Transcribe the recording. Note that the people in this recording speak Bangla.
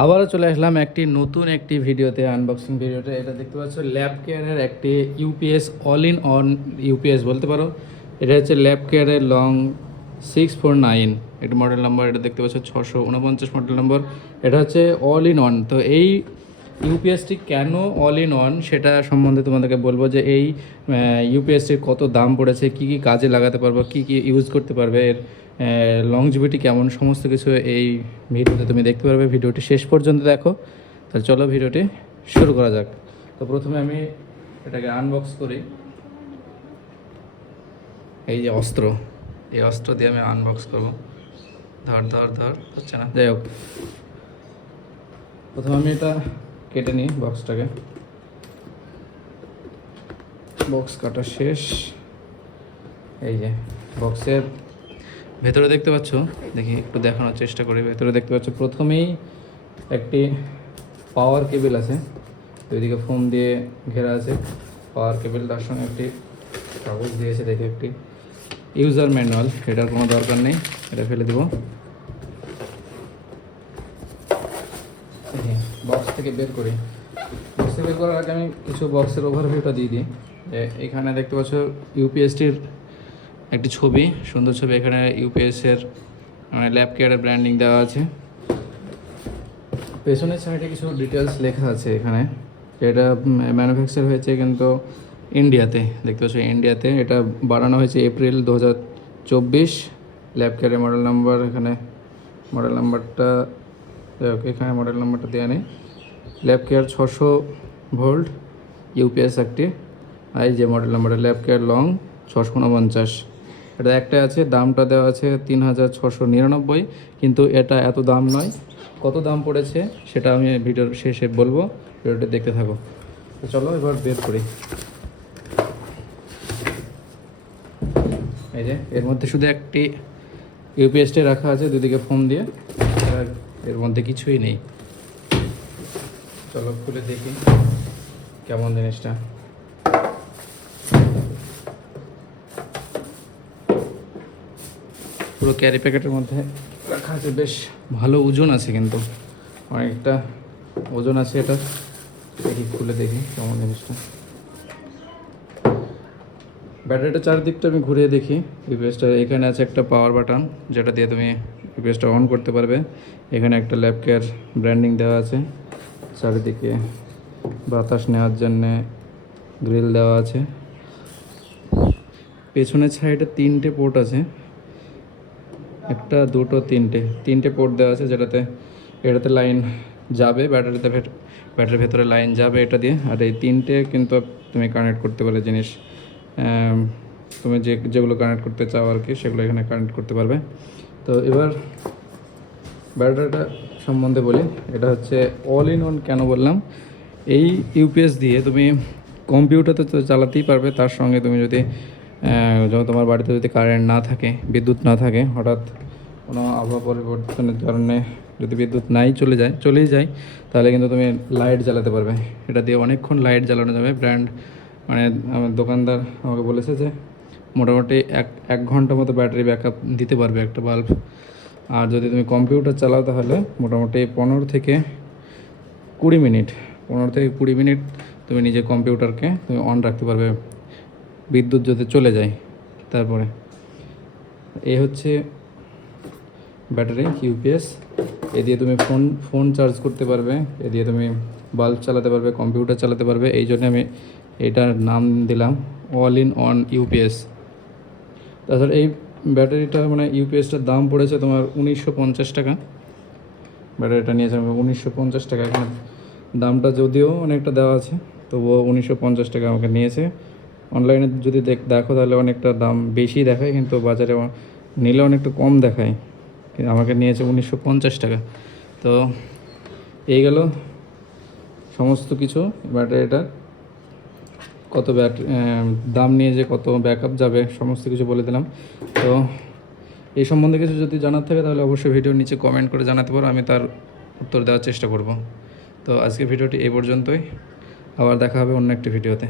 আবারও চলে আসলাম নতুন একটি ভিডিওতে, আনবক্সিং ভিডিওতে। এটা দেখতে পাচ্ছ ল্যাব কেয়ারের একটি UPS, all in on UPS বলতে পারো। এটা হচ্ছে ল্যাব কেয়ারের লং 649, এটা মডেল নাম্বার। এটা দেখতে পাচ্ছ 649 মডেল নম্বর। এটা হচ্ছে অল ইন অন। তো এই ইউপিএসটি কেন অল ইন অন সেটা সম্বন্ধে তোমাদেরকে বলবো, যে এই ইউপিএসটির কত দাম পড়েছে, কি কি কাজে লাগাতে পারবো, কি কি ইউজ করতে পারবে, এর লংজিভিটি কেমন, সমস্ত কিছু এই ভিডিওতে তুমি দেখতে পারবে। ভিডিওটি শেষ পর্যন্ত দেখো। তাহলে চলো ভিডিওটি শুরু করা যাক। তো প্রথমে আমি এটাকে আনবক্স করি। এই যে অস্ত্র, এই অস্ত্র দিয়ে আমি আনবক্স করবো। ধর ধর ধর হচ্ছে না, যাই হোক। প্রথমে আমি এটা কেটে নিই বক্সটাকে। বক্স কাটা শেষ। এই যে বক্সের ভেতরে দেখতে পাচ্ছ, দেখি একটু দেখানোর চেষ্টা করি। ভেতরে দেখতে পাচ্ছ প্রথমেই একটি পাওয়ার কেবল আছে, ওইদিকে ফোম দিয়ে ঘেরা আছে পাওয়ার কেবল। তার সঙ্গে একটি কাগজ দিয়েছে, দেখে একটি ইউজার ম্যানুয়াল। এটার কোনো দরকার নেই, এটা ফেলে দেবো। বক্স থেকে বের করি। বক্স থেকে বের করার আগে আমি কিছু বক্সের ওভারভিউটা দিয়ে দিই। এখানে দেখতে পাচ্ছ ইউপিএসটির একটি ছবি, সুন্দর ছবি। এখানে ইউপিএসের মানে ল্যাব কেয়ারের ব্র্যান্ডিং দেওয়া আছে। পেছনের সাইডে কিছু ডিটেলস লেখা আছে এখানে। এটা ম্যানুফ্যাকচার হয়েছে কিন্তু ইন্ডিয়াতে, দেখতে পাচ্ছ ইন্ডিয়াতে। এটা বানানো হয়েছে এপ্রিল 2024। ল্যাব কেয়ারের মডেল নাম্বার, এখানে মডেল নাম্বারটা, এখানে মডেল নাম্বারটা দেওয়া নেই। ল্যাব কেয়ার 600 ভোল্ট ইউপিএস একটি। আর এই যে মডেল নাম্বারটা ল্যাব কেয়ার লং 649। এটা একটা আছে, দামটা দেওয়া আছে 3699, কিন্তু এটা এত দাম নয়। কত দাম পড়েছে সেটা আমি ভিডিওর শেষে বলবো, ভিডিওটা দেখতে থাকো। তো চলো এবার বের করি। এই যে এর মধ্যে শুধু একটি ইউপিএসটি রাখা আছে, দুদিকে ফোম দিয়ে। আর এর মধ্যে কিছুই নেই। চলো খুলে দেখি কেমন জিনিসটা। পুরো ক্যারি প্যাকেটের মধ্যে রাখা আছে, বেশ ভালো ওজন আছে, কিন্তু অনেকটা ওজন আছে এটা। দেখি খুলে দেখি কেমন জিনিসটা। ব্যাটারিটা চারদিকটা আমি ঘুরিয়ে দেখি। ইউপিএসটা এখানে আছে একটা পাওয়ার বাটন, যেটা দিয়ে তুমি ইউপিএসটা অন করতে পারবে। এখানে একটা ল্যাব কেয়ার ব্র্যান্ডিং দেওয়া আছে। চারিদিকে বাতাস নেওয়ার জন্যে গ্রিল দেওয়া আছে। পেছনের সাইডে 3টে পোর্ট আছে, একটা দুটো তিনটে পোর্ট দেওয়া আছে, এটাতে লাইন যাবে, ব্যাটারির ভেতরে লাইন যাবে এটা দিয়ে। আর এই 3টে কিন্তু তুমি কানেক্ট করতে পারবে জিনিস, তুমি যেগুলো কানেক্ট করতে চাও আর কি, সেগুলো এখানে কানেক্ট করতে পারবে। তো এবার ব্যাটারিটা সম্বন্ধে বলি। এটা হচ্ছে অল ইন ওয়ান। কেন বললাম, এই ইউপিএস দিয়ে তুমি কম্পিউটার তো চালাতেই পারবে। তার সঙ্গে তুমি যদি যেমন তোমার বাড়িতে যদি কারেন্ট না থাকে, বিদ্যুৎ না থাকে, হঠাৎ কোনো আবহাওয়া পরিবর্তনের কারণে যদি বিদ্যুৎ চলেই যায়, তাহলে কিন্তু তুমি লাইট জ্বালাতে পারবে। এটা দিয়ে অনেকক্ষণ লাইট জ্বালানো যাবে। ব্র্যান্ড মানে আমার দোকানদার আমাকে বলেছে যে মোটামুটি এক ঘন্টা মতো ব্যাটারি ব্যাকআপ দিতে পারবে একটা বাল্ব। আর যদি তুমি কম্পিউটার চালাও তাহলে মোটামুটি 15 থেকে 20 মিনিট তুমি নিজের কম্পিউটারকে তুমি অন রাখতে পারবে, বিদ্যুৎ যদি চলে যায়। তারপরে এই হচ্ছে ব্যাটারি ইউপিএস। এ দিয়ে তুমি ফোন চার্জ করতে পারবে, এ দিয়ে তুমি বাল্ব চালাতে পারবে, কম্পিউটার চালাতে পারবে। এই জন্য আমি এটার নাম দিলাম অল ইন অন ইউপিএস। তাছাড়া এই ব্যাটারিটা মানে ইউপিএসটার দাম পড়েছে তোমার 1950 টাকা। ব্যাটারিটা নিয়েছে 1950 টাকা। এখানে দামটা যদিও অনেকটা দেওয়া আছে, তবুও 1950 টাকা আমাকে নিয়েছে। অনলাইনে যদি দেখো তাহলে অনেকটা দাম বেশি দেখায়, কিন্তু বাজারে নিলে অনেকটা কম দেখায়। আমাকে নিয়েছে 1950 টাকা। তো এই গেল সমস্ত কিছু। ব্যাটারিটার কত দাম নিয়ে যে কত ব্যাকআপ যাবে সমস্ত কিছু বলে দিলাম। তো এই সম্বন্ধে কিছু যদি জানার থাকে তাহলে অবশ্যই ভিডিওর নিচে কমেন্ট করে জানাতে পারো, আমি তার উত্তর দেওয়ার চেষ্টা করব। তো আজকের ভিডিওটি এই পর্যন্তই, আবার দেখা হবে অন্য একটি ভিডিওতে।